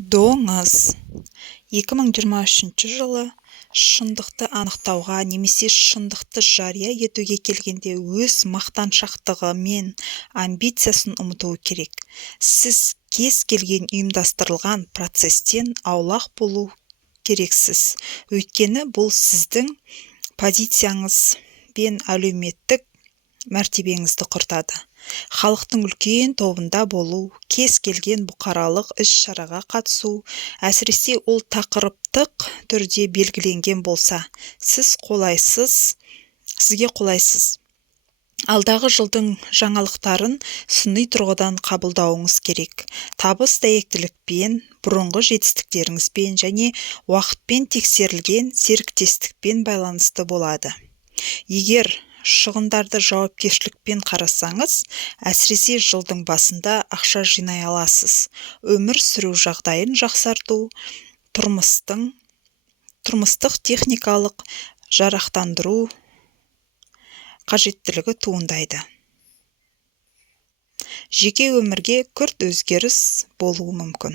Доңыз 2023 жылы шындықты анықтауға немесе шындықты жария етуге келгенде өз мақтаншақтығы мен амбициясын ұмытуы керек. Сіз кез келген ұйымдастырылған процестен аулақ болу керексіз. Өйткені бұл сіздің позицияңыз бен әлеуметтік мәртебеңізді құртады. Халықтың үлкен тобында болу, кез келген бұқаралық іс-шараға қатысу, әсіресе ол тақырыптық түрде белгіленген болса, сізге қолайсыз. Алдағы жылдың жаңалықтарын сыни тұрғыдан қабылдауыңыз керек. Табыс дәйектілікпен, бұрынғы жетістіктеріңізбен және уақытпен тексерілген серіктестікпен байланысты болады. Егер шығындарды жауапкершілікпен қарасаңыз, әсіресе жылдың басында ақша жинай аласыз. Өмір сүру жағдайын жақсарту, тұрмыстық техникалық жарақтандыру қажеттілігі туындайды. Жеке өмірге күрт өзгеріс болуы мүмкін.